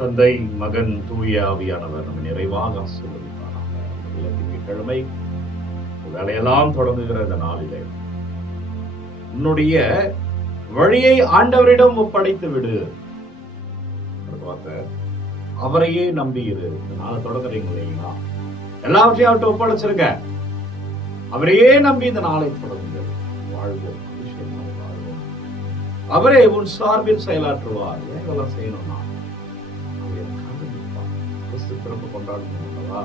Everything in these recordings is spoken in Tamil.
தந்தை, மகன், தூய ஆவியானவர் நம்ம நிறைவாக ஆசீர்வதிப்பாராக. திங்கட்கிழமை வேலையெல்லாம் தொடங்குகிற இந்த நாளிலே உன்னுடைய வழியை ஆண்டவரிடம் ஒப்படைத்து விடு. அவரையே நம்பியிரு. இந்த நாளை தொடங்குறீங்க இல்லைங்களா? எல்லாவற்றையும் அவர்கிட்ட ஒப்படைச்சிருங்க. அவரையே நம்பி இந்த நாளை தொடங்குங்க. வாழ்வு அவரே உன் சார்பில் செயலாற்றுவார். ஏன் இதெல்லாம் செய்யணும்னா பிறப்பு கொண்டாடுவா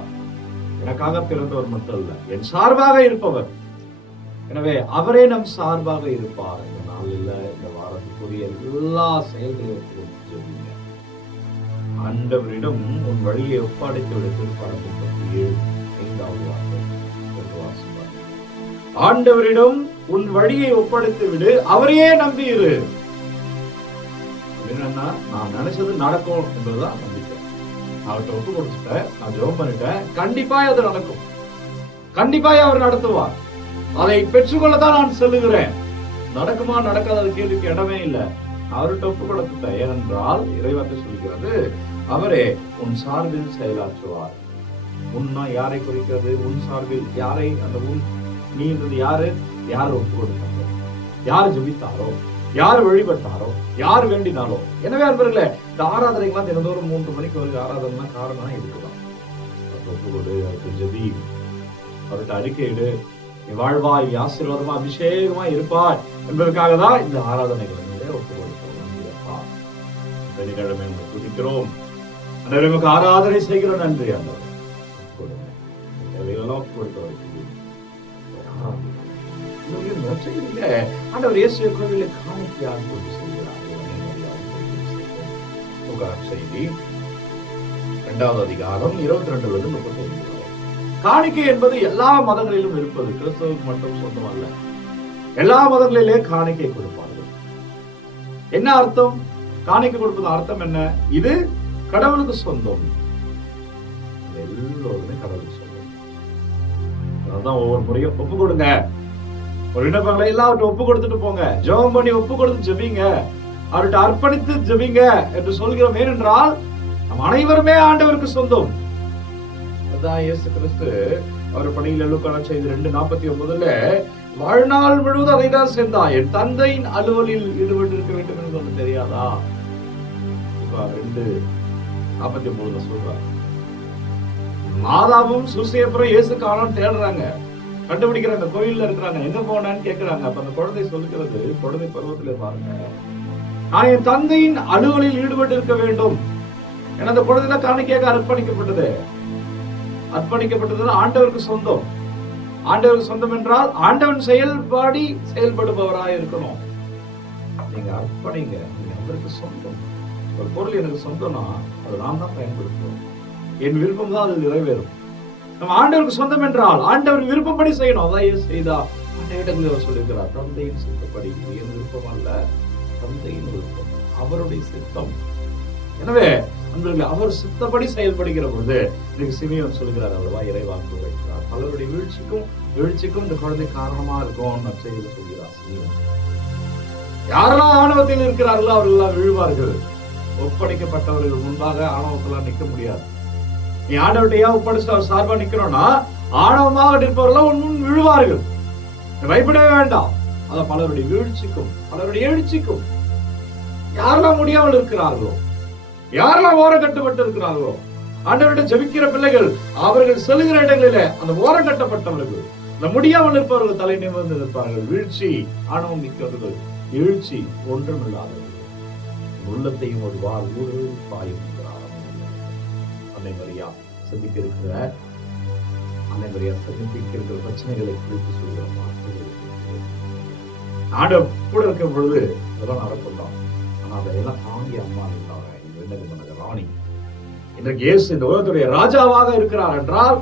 எனக்காக பிறந்தவர் மட்டும் இல்ல, என் சார்பாக இருப்பவர். எனவே அவரே நம் சார்பாக இருப்பார். இந்த நாளில் இந்த வாரத்துக்குரிய எல்லா செயல்களையும் ஆண்டவரிடம் உன் வழியை ஒப்படைத்து விட. திருப்பாடல் 37:5 வார்த்தை. ஆண்டவரிடம் உன் வழியை ஒப்படைத்து விடு, அவரையே நம்பி இரு. என்னன்னா, நான் நினைச்சது நடக்கும் என்பதுதான் நம்பிக்கை. அவர்கிட்ட ஒப்பு கொடுத்துட்டேன், நான் ஜெபம் பண்ணிட்டேன், கண்டிப்பாய் அது நடக்கும். கண்டிப்பாய் அவர் நடத்துவார். அதை பெற்றுக்கொள்ளதான் நான் சொல்லுகிறேன். நடக்குமா நடக்காத கேள்விக்கு இடமே இல்லை. அவர்கிட்ட ஒப்பு கொடுத்துட்டேன். ஏனென்றால் இறைவாக்கு சொல்கிறது, அவரே உன் சார்பில் செயலாற்றுவார். உன்னா யாரை குறிக்கிறது? உன் சார்பில் யாரை? அந்த உன் நீ யாரு? யார் ஒப்பு கொடுத்தாரோ, யார் ஜெபித்தாரோ, யார் வழிபட்டாரோ, யார் வேண்டினாலோ. எனவே அன்பர்களே, இந்த ஆராதனைகள்லாம் தினந்தோறும் 3 மணிக்கு வருகிற ஆராதனை காரணம் இருக்குதான். ஒப்புக்கொடு, அவருக்கு ஜெபி, அவர்கிட்ட அறிக்கையிடு, நீ வாழ்வாய், ஆசீர்வாதமா அபிஷேகமா இருப்பாய் என்பதற்காக தான் இந்த ஆராதனைகளை ஒப்புக்கொடுப்போம். வெள்ளிக்கிழமை துதிக்கிறோம், நமக்கு ஆராதனை செய்கிறோம். நன்றி ஆண்டவர். ஆண்டவர் இயேசு கோவிலை காணிக்கையாக கொண்டு செல்கிறார். செய்தி 2வது அதிகாரம் 22-35. காணிக்கை என்பது எல்லா மதங்களிலும் இருப்பது, கிறிஸ்தவருக்கு மட்டும் சொந்தம் அல்ல. எல்லா மதங்களிலே காணிக்கை கொடுப்பார்கள். என்ன அர்த்தம்? காணிக்கை கொடுப்பது அர்த்தம் என்ன? இது கடவுளுக்கு சொந்தம். எல்லோருமே கடவுளுக்கு சொந்தம். அதான் ஒவ்வொரு முறையும் ஒப்பு கொடுங்க. ஒரு விண்ணப்பங்களை எல்லாவற்றையும் ஒப்பு கொடுத்துட்டு போங்க. ஜெபம் பண்ணி ஒப்பு கொடுத்து ஜெபிங்க. அவர்கிட்ட அர்ப்பணித்து ஜெபிங்க என்று சொல்கிறோம். ஏனென்றால் நம் அனைவருமே ஆண்டவருக்கு சொந்தம். அதான் இயேசு கிறிஸ்து அவர் பணியில் லூக்கா செய்தி 2:49 வாழ்நாள் முழுவதும் அதை தான் சேர்ந்தார். என் தந்தையின் அலுவலில் ஈடுபட்டு இருக்க வேண்டும் என்று ஒன்று தெரியாதா? 2:49 சொல்றார். மாதாவும் சூசையப்புறம் இயேசு காணோம்னு தேடுறாங்க, கண்டுபிடிக்கிறாங்க, கோயில்ல இருக்கிறாங்க, எங்க போனான்னு கேட்கிறாங்க. அப்ப அந்த குழந்தை சொல்லுகிறது, குழந்தை பருவத்திலே பாருங்க, நான் என் தந்தையின் அலுவலில் ஈடுபட்டு இருக்க வேண்டும். ஏன்னா அந்த குழந்தை காணிக்கையாக அர்ப்பணிக்கப்பட்டது. ஆண்டவருக்கு சொந்தம். ஆண்டவருக்கு சொந்தம் என்றால் ஆண்டவன் செயல்படுபவராக இருக்கணும். நீங்க அர்ப்பணிங்க, நீங்க அவருக்கு சொந்தம். ஒரு பொருள் எனக்கு சொந்தம்னா அதை நான் தான் பயன்படுத்துவோம். என் விருப்பம் தான் அது நிறைவேறும். நம்ம ஆண்டவருக்கு சொந்தம் என்றால் ஆண்டவர் விருப்பப்படி செய்யணும். அதான் செய்தா அந்த இடங்களில் அவர் சொல்லியிருக்கிறார், தந்தையின் சித்தப்படி. என் விருப்பம் அல்ல, தந்தையின் விருப்பம், அவருடைய சித்தம். எனவே அன்பர்களே, அவர் சித்தப்படி செயல்படுகிற பொழுது இன்னைக்கு சிமியோன் சொல்கிறார் அல்லவா, இறைவாக்கு வைக்கிறார். பலருடைய வீழ்ச்சிக்கும் இந்த குழந்தை காரணமா இருக்கும் செய்தி சொல்கிறார் சிமியோன். யாரெல்லாம் ஆணவத்தில் இருக்கிறார்களோ அவர்கள் எல்லாம் விழுவார்கள். ஒப்படைக்கப்பட்டவர்கள் முன்பாக ஆணவத்தெல்லாம் நிற்க முடியாது. நீ ஆண்டவர்கிட்டயா ஒப்படைச்சு அவர் சார்பா நிக்கணும்னா ஆணவமாக நிற்பவர்கள் முன் விழுவார்கள். பயப்படவே வேண்டாம். அத பலருடைய வீழ்ச்சிக்கும் பலருடைய எழுச்சிக்கும் யாரெல்லாம் முடியாமல் இருக்கிறார்களோ, யாரெல்லாம் ஓரம் கட்டப்பட்டு இருக்கிறார்களோ, ஆண்டவர்கிட்ட ஜெபிக்கிற பிள்ளைகள் அவர்கள் செல்கிற இடங்களில அந்த ஓரம் கட்டப்பட்டவர்கள், அந்த முடியாமல் இருப்பவர்கள் தலை நிமிர்ந்து நிற்பார்கள். வீழ்ச்சி ஆணவம் நிற்கிறவர்கள், எழுச்சி ஒன்றுமில்லாதவர்கள், உள்ளத்தையும் ஒரு வால் ஊடு பாயும். அன்னை மரியா சந்திக்க இருக்கிற பிரச்சனைகளை குறித்து சொல்கிறோம். நாடு கூட இருக்கும் பொழுது இதெல்லாம் நடக்கும். ஆனா அதையெல்லாம் தாங்கி அம்மா இருந்தாங்க. ராணி இன்றைக்கு இயேசு இந்த உலகத்துடைய ராஜாவாக இருக்கிறார் என்றால்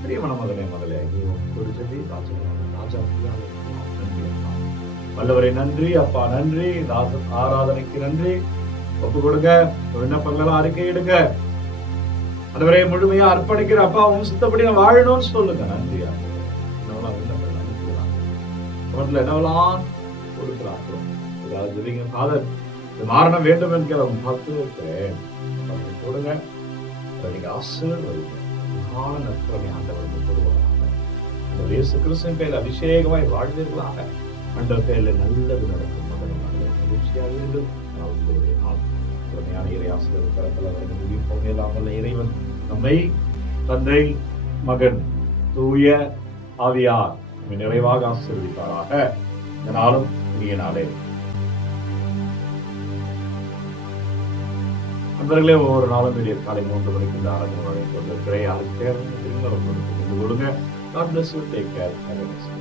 பிரியமான மகளே, நீ ஒரு சொல்லி ராஜா வல்லவரை நன்றி, அப்பா நன்றி, ஆராதனைக்கு நன்றி. ஒப்பு கொடுங்க, விண்ணப்பங்களை அறிக்கையிடுங்க. அதுவரை முழுமையா அர்ப்பணிக்கிற அப்பா உன் சித்தப்படி நான் வாழணும்னு சொல்லுங்க. நன்றியா என்னவெல்லாம் கொடுக்கிறார்கள். இது மாற வேண்டும் என்கிற பார்த்து இருக்கிறேன். கொடுங்க, நீங்க ஆசீர்வதிங்க. நற்பனை ஆண்டவருக்கு கொடுவாங்க. அந்த இயேசு கிறிஸ்துவின் பெயரில் அபிஷேகமாய் வாழ்வீர்களாக. ஆண்டவர் பெயரில் நல்லது நடக்கும். மகிழ்ச்சியாக வேண்டும். உங்களுடைய நாள் உண்மையான இறை ஆசிரியர் கரத்தில் இறைவன் நம்மை தந்தை, மகன், தூய ஆவியார் நிறைவாக ஆசீர்வதிப்பாராக. இந்த நாளும் இனிய நாளே. நண்பர்களே, ஒவ்வொரு நாளும் வெளியே காலை 3 மணிக்கு இந்த ஆராதனை வழங்கிக் கொண்டிருக்கிறேன். அதுக்கு தேர்ந்து கொடுங்க. God bless you. Take care. Have a nice day.